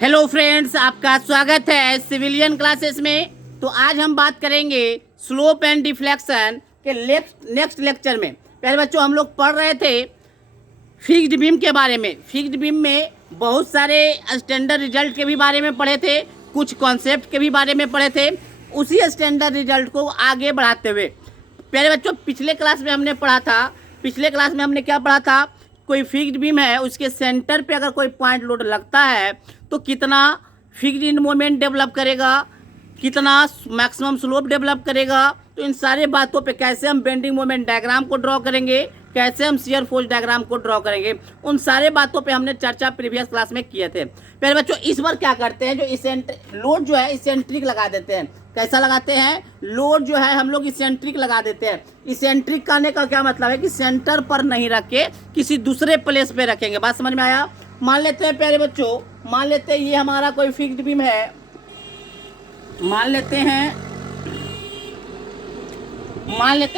Hello friends, आपका स्वागत है सिविलियन क्लासेस में। तो आज हम बात करेंगे स्लोप एंड डिफ्लेक्शन के नेक्स्ट लेक्चर में। पहले बच्चों हम लोग पढ़ रहे थे फिक्स्ड बीम के बारे में। फिक्स्ड बीम में बहुत सारे स्टैंडर्ड रिजल्ट के भी बारे में पढ़े थे, कुछ कॉन्सेप्ट के भी बारे में पढ़े थे। उसी स्टैंडर्ड रिजल्ट को आगे बढ़ाते हुए पहले बच्चों पिछले क्लास में हमने पढ़ा था। पिछले क्लास में हमने क्या पढ़ा था? कोई फिक्स्ड बीम है, उसके सेंटर पे अगर कोई पॉइंट लोड लगता है तो कितना फिक्स्ड इंड मोमेंट डेवलप करेगा, कितना मैक्सिमम स्लोप डेवलप करेगा। तो इन सारे बातों पे कैसे हम बेंडिंग मोमेंट डायग्राम को ड्रॉ करेंगे, कैसे हम शियर फोर्स डायग्राम को ड्रॉ करेंगे, उन सारे बातों पे हमने चर्चा प्रीवियस क्लास में किए थे। पहले बच्चों इस बार क्या करते हैं, जो लोड जो है इसेंट्रिक लगा देते हैं। कैसा लगाते हैं? लोड जो है हम लोग इसेंट्रिक लगा देते हैं। इसेंट्रिक करने का क्या मतलब है कि सेंटर पर नहीं रख के किसी दूसरे प्लेस पे रखेंगे। बात समझ में आया? मान लेते हैं प्यारे बच्चों, मान लेते हैं ये हमारा कोई फिक्स्ड बीम है। मान लेते हैं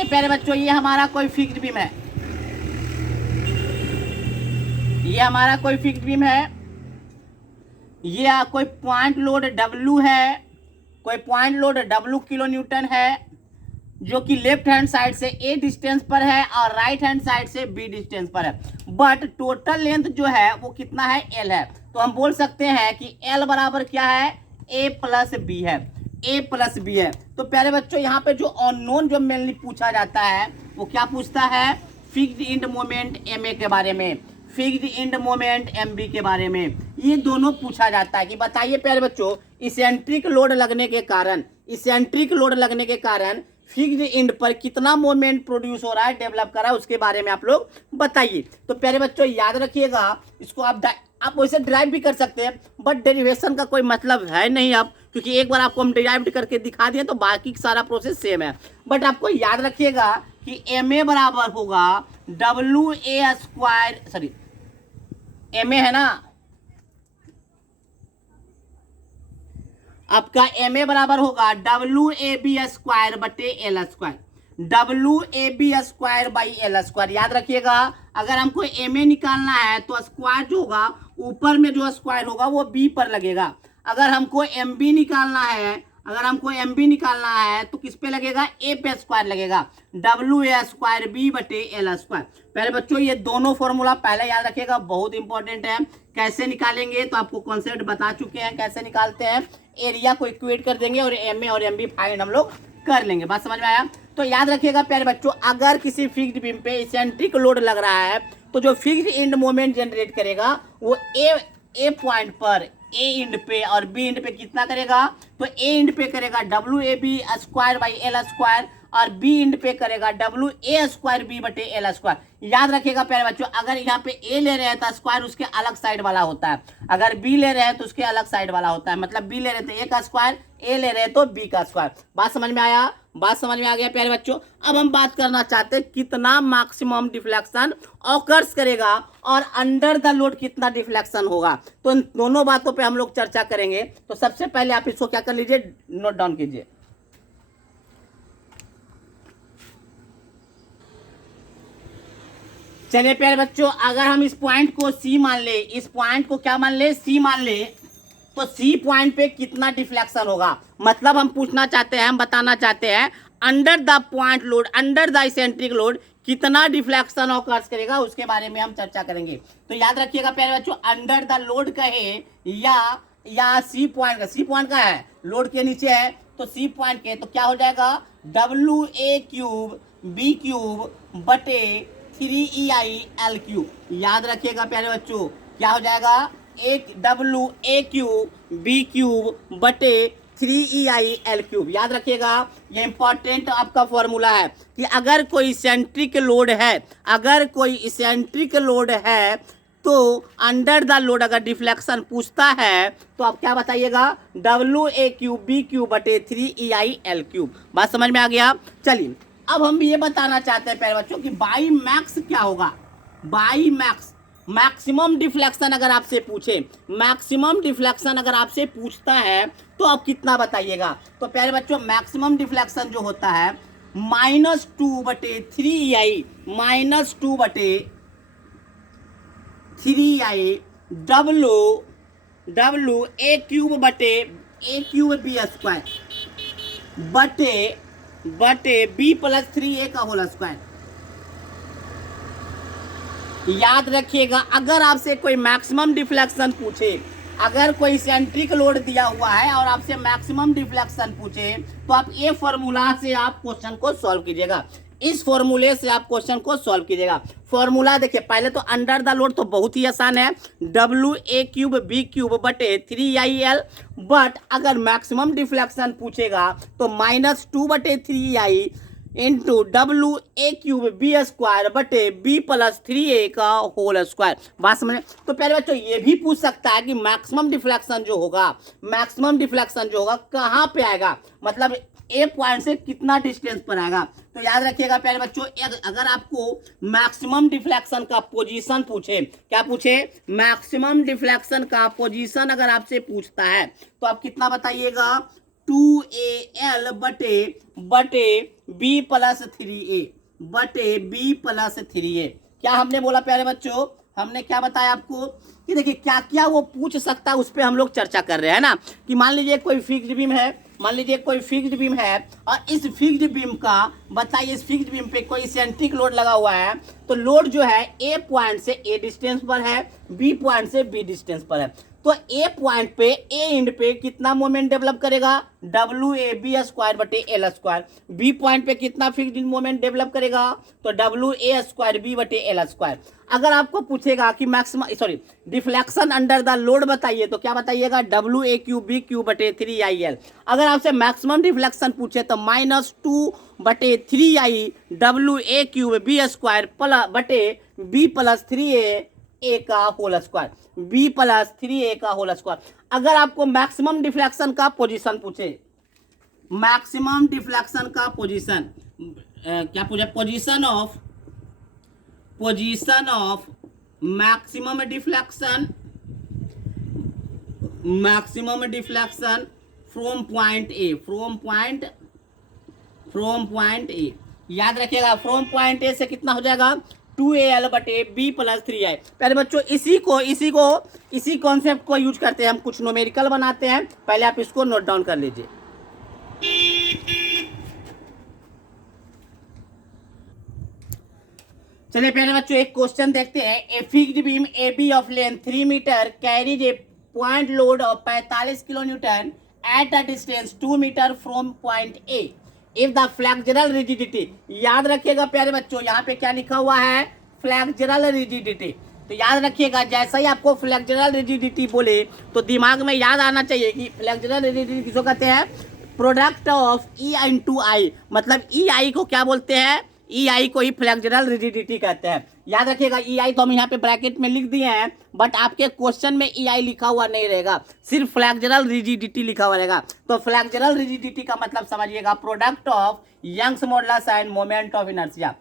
प्यारे बच्चों ये हमारा कोई फिक्स्ड बीम है। ये हमारा कोई फिक्स्ड बीम है। ये कोई पॉइंट लोड W है, कोई point load W kilo Newton है, जो कि लेफ्ट हैंड साइड से A डिस्टेंस पर है और राइट हैंड साइड से B डिस्टेंस पर है। बट टोटल लेंथ जो है वो कितना है? L है। तो हम बोल सकते हैं कि L बराबर क्या है? A प्लस B है। A प्लस B है। तो प्यारे बच्चों यहाँ पे जो अननोन जो मेनली पूछा जाता है वो क्या पूछता है? फिक्स्ड इंड मोमेंट MA के बारे में, फिक्स्ड इंड मोमेंट MB के बारे में। ये दोनों पूछा जाता है कि बताइए प्यारे बच्चों इसेंट्रिक लोड लगने के कारण फिक्स्ड इंड पर कितना मोमेंट प्रोड्यूस हो रहा है, डेवलप कर रहा है, उसके बारे में आप लोग बताइए। तो प्यारे बच्चों याद रखिएगा, इसको आप वैसे ड्राइव भी कर सकते हैं, बट डेरिवेशन का कोई मतलब है नहीं अब, क्योंकि एक बार आपको हम ड्राइव करके दिखा दिए तो बाकी सारा प्रोसेस सेम है। बट आपको याद रखिएगा कि MA बराबर होगा WA स्क्वायर, सॉरी MA है ना, आपका MA बराबर होगा WAB स्क्वायर बटे L square, WAB square by L square. याद रखिएगा, अगर हमको MA निकालना है तो स्क्वायर जो होगा ऊपर में जो स्क्वायर होगा वो B पर लगेगा। अगर हमको MB निकालना है तो किस पे लगेगा? A पे स्क्वायर लगेगा, WA स्क्वायर B बटे L स्क्वायर। पहले बच्चों ये दोनों फॉर्मूला पहले याद रखिएगा, बहुत इंपॉर्टेंट है। कैसे निकालेंगे तो आपको कॉन्सेप्ट बता चुके हैं कैसे निकालते हैं। एरिया को इक्वेट कर देंगे और MA और MB फाइंड हम लोग कर लेंगे। बात समझ में आया? तो याद रखिएगा प्यारे बच्चों, अगर किसी फिक्स्ड बीम पे इसेंट्रिक लोड लग रहा है तो जो फिक्स्ड इंड मोमेंट जनरेट करेगा वो ए पॉइंट पर A इंड पे और B इंड पे कितना करेगा? तो A इंड पे करेगा WAB square by L square और B इंड पे करेगा WA स्क्वायर B बटे L स्क्वायर। याद रखिएगा प्यारे बच्चों, अगर यहाँ पे A ले रहे हैं तो स्क्वायर उसके अलग साइड वाला होता है, अगर B ले रहे हैं तो उसके अलग साइड वाला होता है। मतलब B ले रहे तो A का स्क्वायर, A ले रहे तो B का स्क्वायर। बात समझ में आया? बात समझ में आ गया प्यारे बच्चों? अब हम बात करना चाहते हैं कितना मैक्सिमम डिफ्लेक्शन ऑकर्स करेगा और अंडर द लोड कितना डिफ्लेक्शन होगा। तो इन दोनों बातों पे हम लोग चर्चा करेंगे। तो सबसे पहले आप इसको क्या कर लीजिए, नोट डाउन कीजिए। चलिए प्यारे बच्चों, अगर हम इस पॉइंट को C मान ले, इस पॉइंट को क्या मान ले? C मान ले, तो C पॉइंट पे कितना डिफ्लेक्शन होगा? मतलब हम पूछना चाहते हैं, हम बताना चाहते हैं under the point load, under the eccentric load कितना डिफ्लेक्शन ऑकर्स करेगा, उसके बारे में हम चर्चा करेंगे। तो याद रखिएगा प्यारे बच्चों, अंडर द लोड कहे या C पॉइंट का है, लोड के नीचे है तो C पॉइंट के, तो क्या हो जाएगा? WA क्यूब B क्यूब बटे 3EI L क्यूब। याद रखिएगा प्यारे बच्चों, क्या हो जाएगा? एक WA क्यूब B क्यूब बटे 3EI L क्यूब। याद रखिएगा, ये इंपॉर्टेंट आपका फॉर्मूला है कि अगर कोई इसेंट्रिक लोड है तो अंडर द लोड अगर डिफ्लेक्शन पूछता है तो आप क्या बताइएगा? WA क्यूब B क्यूब बटे 3EI L क्यूब। बात समझ में आ गया? चलिए अब हम ये बताना चाहते हैं प्यारे बच्चों कि बाई मैक्स क्या होगा। बाई मैक्सिमम डिफ्लेक्शन अगर आपसे पूछता है तो आप कितना बताइएगा? तो प्यारे बच्चों मैक्सिमम डिफ्लेक्शन जो होता है -2 बटे 3EI -2 बटे 3EI डब्लू ए क्यूब बटे ए क्यूब बी स्क्वायर बटे बी प्लस 3a का होल स्क्वायर। याद रखिएगा, अगर आपसे कोई मैक्सिमम डिफ्लेक्शन पूछे, अगर कोई सेंट्रिक लोड दिया हुआ है और आपसे मैक्सिमम डिफ्लेक्शन पूछे, तो आप ये फॉर्मूला से आप क्वेश्चन को सॉल्व कीजिएगा। इस फॉर्मूले से आप क्वेश्चन को सॉल्व कीजिएगा। फॉर्मूला देखिए, पहले तो अंडर द लोड तो बहुत ही आसान है, W A cube B cube बटे 3IL। बट अगर मैक्सिमम डिफ्लेक्शन पूछेगा तो -2 बटे 3I into W A cube B square बटे बी प्लस 3a का होल स्क्वायर। बात समझ में? तो प्यारे बच्चों, ये भी पूछ सकता है कि मैक्सिमम डिफ्लेक्शन जो होगा कहाँ पे आएगा, मतलब ए पॉइंट से कितना डिस्टेंस पर आएगा। तो याद रखिएगा प्यारे बच्चों, अगर आपको मैक्सिमम डिफ्लेक्शन का पोजीशन पूछे, क्या पूछे, मैक्सिमम डिफ्लेक्शन का पोजीशन अगर आपसे पूछता है, तो आप कितना बताइएगा, 2AL बटे बी प्लस 3a क्या हमने बोला प्यारे बच्चों, हमने क्या बताया आपको कि देखिए क्या क्या वो पूछ सकता है, उस पर हम लोग चर्चा कर रहे हैं ना। कि मान लीजिए कोई फिक्स्ड बीम है, और इस फिक्स्ड बीम का बताइए, इस फिक्स्ड बीम पे कोई सेंट्रिक लोड लगा हुआ है, तो लोड जो है ए पॉइंट से ए डिस्टेंस पर है, बी पॉइंट से बी डिस्टेंस पर है। तो ए पॉइंट पे, ए एंड पे कितना मोमेंट डेवलप करेगा, WAB स्क्वायर बटे एल स्क्वायर। बी पॉइंट पे कितना फिक्स्ड मोमेंट डेवलप करेगा, तो WA स्क्वायर बी बटे एल स्क्वायर। अगर आपको पूछेगा कि डिफ्लेक्शन अंडर द लोड बताइए, तो क्या बताइएगा, WA क्यूब बी क्यूब बटे 3IL। अगर आपसे मैक्सिमम डिफ्लेक्शन पूछे तो -2 बटे 3I WA cube B square बटे बी प्लस 3a का whole square, B plus 3a का होल स्क्वायर। अगर आपको मैक्सिमम डिफ्लेक्शन का पोजीशन पूछे, मैक्सिमम डिफ्लेक्शन का पोजीशन क्या पूछे, position of maximum deflection from point A, याद रखिएगा, फ्रॉम पॉइंट ए से कितना हो जाएगा, 2AL बटे बी प्लस 3I। पहले बच्चों इसी कॉन्सेप्ट को यूज करते हैं, हम कुछ न्यूमेरिकल बनाते हैं, पहले आप इसको नोट डाउन कर लीजिए। चलिए पहले बच्चों एक क्वेश्चन देखते हैं। A fixed beam AB of length 3 metre carries a point load of 45 kilo newton at a distance 2 metre from point A. If the flexural rigidity, याद रखिएगा प्यारे बच्चों, यहाँ पे क्या लिखा हुआ है, फ्लेक्सुरल रिजिडिटी। तो याद रखिएगा, जैसा ही आपको फ्लेक्सुरल रिजिडिटी बोले तो दिमाग में याद आना चाहिए कि फ्लेक्सुरल रिजिडिटी किसको कहते हैं, प्रोडक्ट ऑफ E इंटू आई, मतलब EI को क्या बोलते हैं, EI को ही फ्लेक्सुरल रिजिडिटी कहते हैं। याद रखिएगा, EI तो हम यहाँ पे ब्रैकेट में लिख दिए हैं, बट आपके क्वेश्चन में EI लिखा हुआ नहीं रहेगा, सिर्फ फ्लेक्सुरल रिजिडिटी लिखा हुआ रहेगा। तो फ्लेक्सुरल रिजिडिटी का मतलब समझिएगा, product of Young's modulus and moment of inertia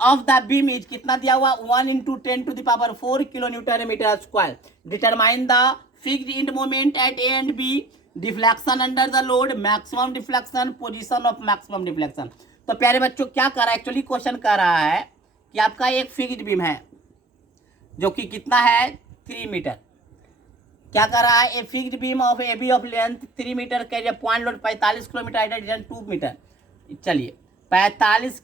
of the beam is कितना दिया हुआ, 1 × 10⁴ kilo newton metre square. Determine the fixed end moment at A and B, deflection under the load, maximum deflection, position of maximum deflection. तो प्यारे बच्चों क्या कर रहा है, एक्चुअली क्वेश्चन कर रहा है कि आपका एक फिक्स्ड बीम है जो कि कितना है, 3 मीटर। क्या कर रहा है, a fixed beam of AB of length 3 metre carry point load 45 kilometre at distance 2 metre. चलिए 45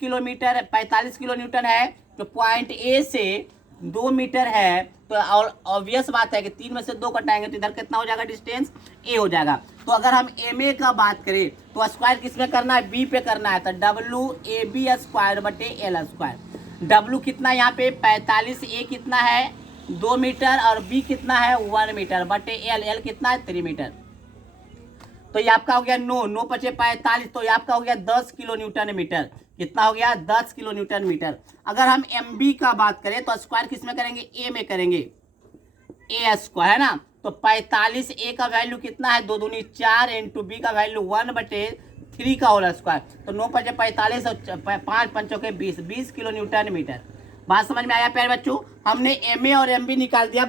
किलो न्यूटन है, तो पॉइंट ए से 2 मीटर है, तो ऑब्वियस बात है कि 3 में से 2 कटाएंगे तो इधर कितना हो जाएगा, डिस्टेंस ए हो जाएगा। तो अगर हम MA का बात करें तो स्क्वायर किस में करना है, B पे करना है, तो WAB स्क्वायर बटे एल स्क्वायर। W कितना यहाँ पे 45, A कितना है 2 मीटर और B कितना है 1 मीटर बटे एल कितना है 3 मीटर। तो ये आपका हो गया 9 × 45, तो ये आपका हो गया 10 किलो न्यूटन मीटर। कितना हो गया, 10 किलो न्यूटन मीटर। अगर हम MB का बात करें तो स्क्वायर किस में करेंगे, A में करेंगे, A स्क्वायर है ना। तो 45 A का वैल्यू कितना है, 2 दूनी 4 इंटू B का वैल्यू 1/3 का होल स्क्वायर। तो 9 × 45 और 5 × 5 = 20 किलो न्यूटन मीटर। बात समझ में आया प्यारे बच्चों, हमने MA और MB निकाल दिया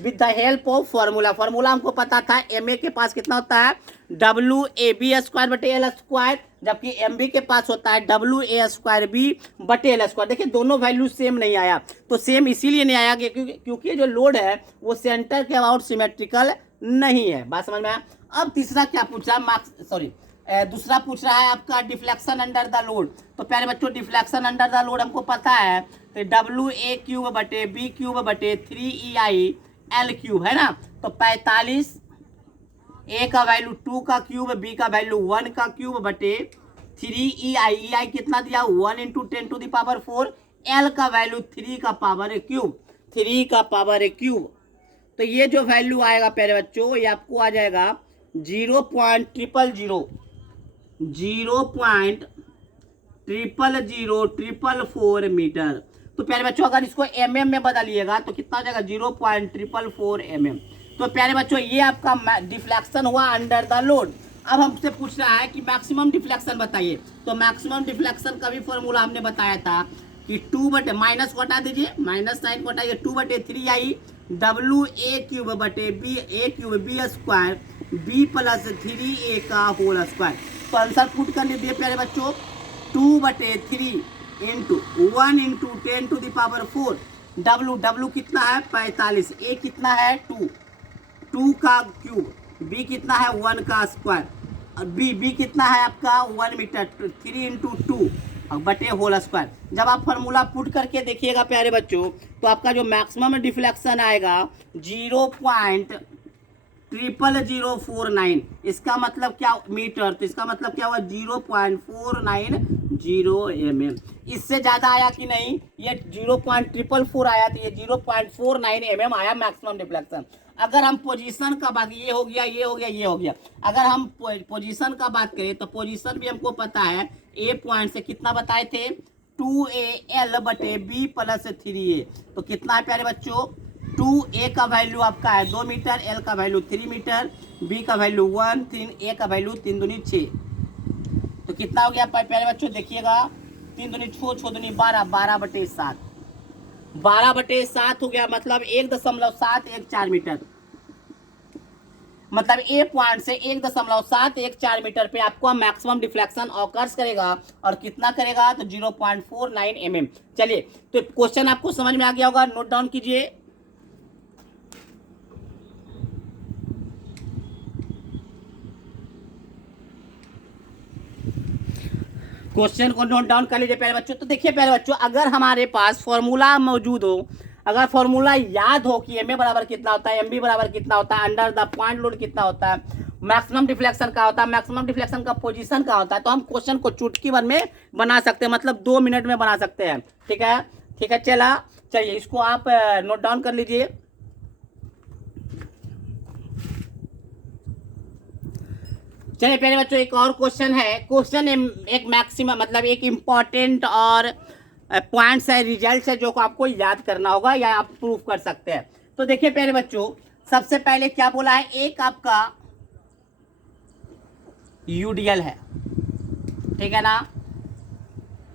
with the help of formula. Formula हमको पता था, MA के पास कितना होता है, WAB स्क्वायर बटे एल स्क्वायर, जबकि MB के पास होता है WA स्क्वायर B बटे एल स्क्वायर। देखिए दोनों वैल्यू सेम नहीं आया, तो सेम इसीलिए नहीं आया क्योंकि जो लोड है वो सेंटर के अबाउट सिमेट्रिकल नहीं है। बात समझ में आया। अब तीसरा क्या पूछ रहा है, मार्क्स सॉरी दूसरा पूछ रहा है आपका डिफ्लेक्शन अंडर द लोड। तो प्यारे बच्चों डिफ्लेक्शन अंडर द लोड हमको पता है, तो WA³/B³/3EI/L³ है ना। तो 45 ए का वैल्यू 2 का क्यूब, बी का वैल्यू 1 का क्यूब बटे 3EI कितना दिया 1 × 10⁴, एल का वैल्यू 3 का पावर क्यूब, 3 का पावर क्यूब। तो ये जो वैल्यू आएगा प्यारे बच्चों ये आपको आ जाएगा 0.0000004 मीटर। तो प्यारे बच्चों अगर इसको mm में बदलिएगा तो कितना हो जाएगा 0.444 mm। तो प्यारे बच्चों ये आपका डिफ्लेक्शन हुआ अंडर द लोड। अब हमसे पूछ रहा है कि मैक्सिमम डिफ्लेक्शन बताइए। तो मैक्सिमम डिफ्लेक्शन का भी फॉर्मूला हमने बताया था कि 2 बटे माइनस को हटा दीजिए, माइनस साइन को हटाइए, 2/3I WA³/B² B+3A का होल स्क्वायर। तो आंसर पुट कर लीजिए प्यारे बच्चों 2/3 × 1 × 10⁴। W कितना है 45, A कितना है 2 का क्यूब, B कितना है 1 का स्क्वायर, और B कितना है आपका 1 मीटर, 3 × 2 बटे होल स्क्वायर। जब आप फार्मूला पुट करके देखिएगा प्यारे बच्चों तो आपका जो मैक्सिमम डिफ्लेक्शन आएगा 0.00049। इसका मतलब क्या मीटर, तो इसका मतलब क्या हुआ 0.490 mm। इससे ज़्यादा आया कि नहीं, ये 0.444 आया, तो ये 0.49 mm आया मैक्सिमम डिफ्लेक्शन। अगर हम पोजीशन का बात, ये हो गया ये हो गया ये हो गया, अगर हम पोजीशन का बात करें तो पोजीशन भी हमको पता है, ए पॉइंट से कितना बताए थे 2AL/B+3A। तो कितना है प्यारे बच्चों 2A का वैल्यू आपका है 2 मीटर, L का वैल्यू 3 मीटर, B का वैल्यू 1, 3A का वैल्यू 3 दूनी 6। तो कितना हो गया प्यारे बच्चों देखिएगा 3 दूनी 6, 6 दूनी 12, 12/7, 12/7 हो गया, मतलब 1.714 मीटर। मतलब ए पॉइंट से 1.714 मीटर पे आपको मैक्सिमम डिफ्लेक्शन ऑकर्स करेगा, और कितना करेगा तो 0.49 mm। चलिए तो क्वेश्चन आपको समझ में आ गया होगा, नोट डाउन कीजिए। क्वेश्चन को नोट डाउन कर लीजिए प्यारे बच्चों। तो देखिए प्यारे बच्चों अगर हमारे पास फॉर्मूला मौजूद हो, अगर फॉर्मूला याद हो कि एम ए बराबर कितना होता है, एम बी बराबर कितना होता है, अंडर द पॉइंट लोड कितना होता है, मैक्सिमम डिफ्लेक्शन का होता है, मैक्सिमम डिफ्लेक्शन का पोजीशन का होता है, तो हम क्वेश्चन को चुटकी भर में बना सकते हैं, मतलब 2 मिनट में बना सकते हैं। ठीक है ठीक है, चलिए इसको आप नोट डाउन कर लीजिए। चलिए प्यारे बच्चों एक और क्वेश्चन है। क्वेश्चन एक मैक्सिमम मतलब एक इम्पॉर्टेंट और पॉइंट्स है, रिजल्ट है जो आपको याद करना होगा या आप प्रूफ कर सकते हैं। तो देखिए प्यारे बच्चों सबसे पहले क्या बोला है, एक आपका यूडीएल है, ठीक है ना,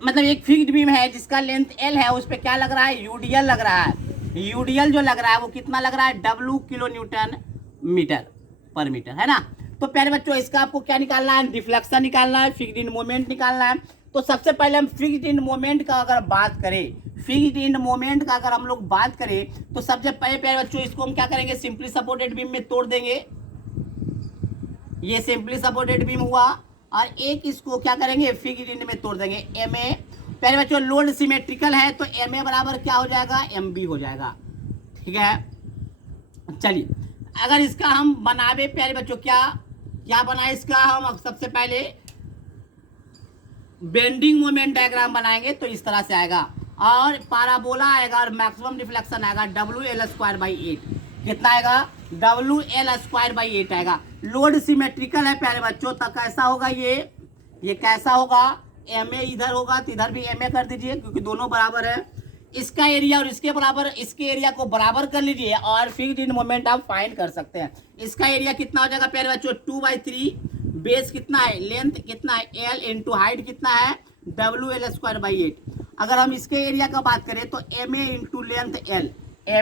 मतलब एक फिक्स्ड बीम है जिसका लेंथ एल है, उस पर क्या लग रहा है यूडीएल लग रहा है। यूडीएल जो लग रहा है वो कितना लग रहा है W किलोन्यूटन मीटर पर मीटर, है ना। तो प्यारे बच्चों इसका आपको क्या निकालना है, डिफ्लेक्शन निकालना है, फिक्स्ड इन मोमेंट निकालना है। तो सबसे पहले हम फिक्स्ड इन मोमेंट का अगर बात करें, फिक्स्ड इन मोमेंट का अगर हम लोग बात करें तो सबसे पहले प्यारे बच्चों इसको हम क्या करेंगे, सिंपली सपोर्टेड बीम में तोड़ देंगे। ये सिंपली सपोर्टेड बीम हुआ, और एक इसको क्या करेंगे फिक्स्ड इन में तोड़ देंगे एम ए। प्यारे बच्चों लोड सिमेट्रिकल है तो एम ए बराबर क्या हो जाएगा एम बी हो जाएगा, ठीक है। चलिए अगर इसका हम बनावे प्यारे बच्चों क्या बनाए इसका, हम सबसे पहले बेंडिंग मोमेंट डायग्राम बनाएंगे तो इस तरह से आएगा, और पाराबोला आएगा और मैक्सिमम डिफ्लेक्शन आएगा WL²/8। कितना आएगा WL²/8 आएगा। लोड सिमेट्रिकल है प्यारे बच्चों, तो कैसा होगा ये कैसा होगा, MA इधर होगा तो इधर भी MA कर दीजिए क्योंकि दोनों बराबर है। इसका एरिया और इसके बराबर, इसके एरिया को बराबर कर लीजिए और फिक्स्ड इन मोमेंट आप फाइंड कर सकते हैं। इसका एरिया कितना हो जाएगा प्यारे बच्चों 2/3, बेस कितना है, लेंथ कितना है L इंटू हाइट कितना है WL²/8। अगर हम इसके एरिया का बात करें तो MA into length L,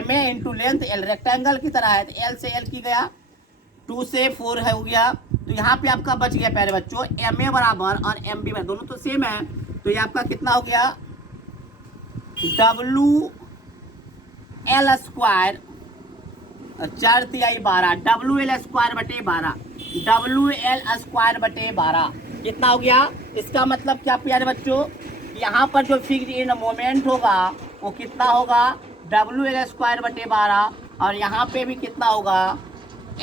MA into length L rectangle की तरह है, तो L से L की गया 2 से 4 है हो गया। तो यहाँ पे आपका बच गया प्यारे बच्चों MA बराबर और MB बराबर, दोनों तो सेम है, तो ये आपका कितना हो गया WL² 4 तिहाई 12, WL स्क्वायर बटे 12, WL स्क्वायर बटे 12 कितना हो गया। इसका मतलब क्या प्यारे बच्चों, यहाँ पर जो फिक्स्ड इन मोमेंट होगा वो कितना होगा, WL स्क्वायर बटे 12, और यहाँ पे भी कितना होगा,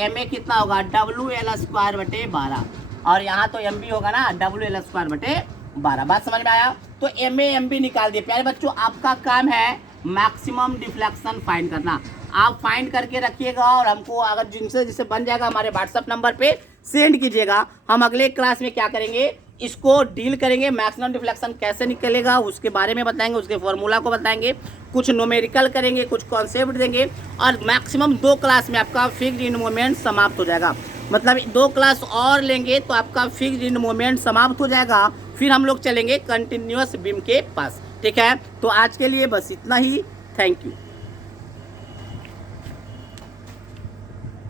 MA कितना होगा, WL स्क्वायर बटे 12, और यहाँ तो MB होगा ना, WL स्क्वायर बटे 12। बात समझ में आया। तो MA MB निकाल दिए प्यारे बच्चों। आपका काम है मैक्सिमम डिफ्लेक्शन फाइंड करना। आप फाइंड करके रखिएगा और हमको अगर जिनसे जिसे बन जाएगा हमारे व्हाट्सअप नंबर पे सेंड कीजिएगा। हम अगले क्लास में क्या करेंगे, इसको डील करेंगे, मैक्सिमम डिफ्लेक्शन कैसे निकलेगा उसके बारे में बताएंगे, उसके फॉर्मूला को बताएंगे, कुछ न्यूमेरिकल करेंगे, कुछ कॉन्सेप्ट देंगे, और मैक्सिमम 2 क्लास में आपका फिक्स्ड इन मोमेंट समाप्त हो जाएगा। मतलब 2 क्लास और लेंगे तो आपका फिक्स्ड इन मोमेंट समाप्त हो जाएगा। फिर हम लोग चलेंगे कंटिन्यूअस बीम के पास। ठीक है, तो आज के लिए बस इतना ही। Thank you.